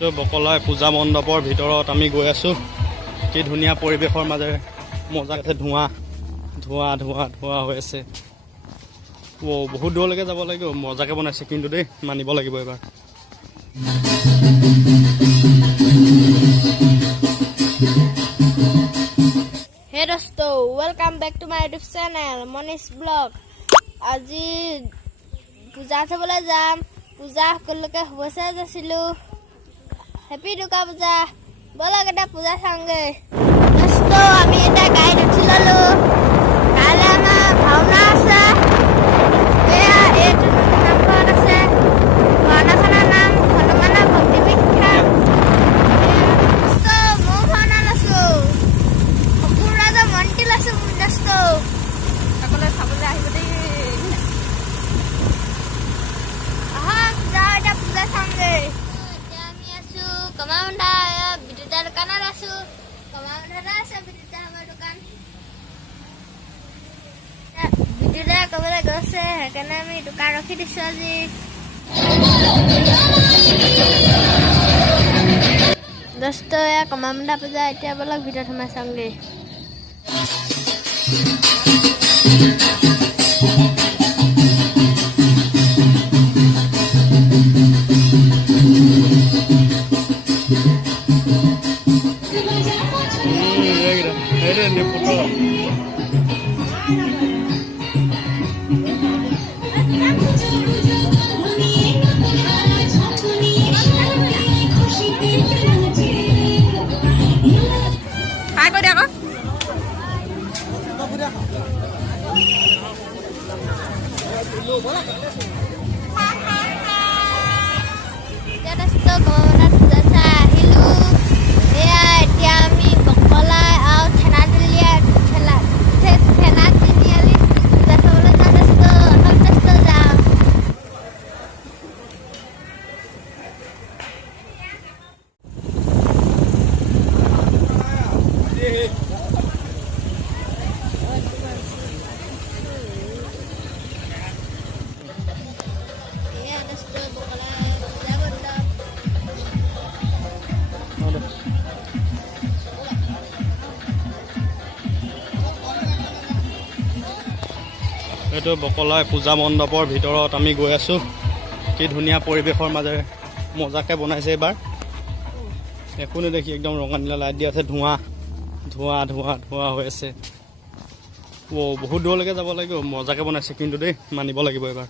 এইটো বকলাই পূজা মণ্ডপৰ ভিতৰত আমি গৈ আছো। কি ধুনীয়া পৰিৱেশৰ মাজেৰে মজা আছে। ধোঁৱা ধোঁৱা ধোঁৱা ধোঁৱা হৈ আছে। বহুত দূৰলৈকে যাব লাগিব। মজাকে বনাইছে কিন্তু দেই, মানিব লাগিব এবাৰ। Hey dosto, welcome back to my YouTube channel Manish Vlog. আজি পূজা চাবলৈ যাম। পূজা সকলোকে শুভেচ্ছা যাচিলো। হেপী দুৰ্গা পূজা। ব'লক এটা পূজা চাওঁগে। দোস্তো আমি এটা গাড়ীত উঠি ললো। কাইলৈ আমাৰ ভাওনা আছে। এয়া এইটো নামঘৰত আছে। ভাওনাখনৰ নাম হনুমানৰ ভক্তি বিখ্যাত। দোস্তো মই ভাওনা লৈছো। সপোনৰাজা মন্ত্ৰী লৈছো দোস্তো। সকলোৱে চাবলৈ আহিব দেই। আহক যাওঁ এটা পূজা চাওঁগে। এতিয়া আমি আছো কমামুণ্ডা বিদ্যুতৰ দোকানত আছো। কমামুণ্ডাতে আছে বিদ্যুতৰ আমাৰ দোকান। বিদ্যুতে ক'বলৈ গৈছে, সেইকাৰণে আমি দোকান ৰখি দিছো আজি। দোস্ত এয়া কমামুণ্ডা পূজা। এতিয়া ব'লক ভিতৰত সোমাই চাওঁগে। এতিয়া আমি বকলাই আৰু থেনা তিনিআলি পূজা চাবলৈ যাওঁ। এইটো বকলাই পূজা মণ্ডপৰ ভিতৰত আমি গৈ আছো। কি ধুনীয়া পৰিৱেশৰ মাজেৰে মজাকে বনাইছে এইবাৰ। একো নেদেখি একদম ৰঙা নীলা লাইট দি আছে। ধোঁৱা ধোঁৱা ধোঁৱা ধোঁৱা হৈ আছে। বহুত দূৰলৈকে যাব লাগিব। মজাকে বনাইছে কিন্তু দেই, মানিব লাগিব এবাৰ।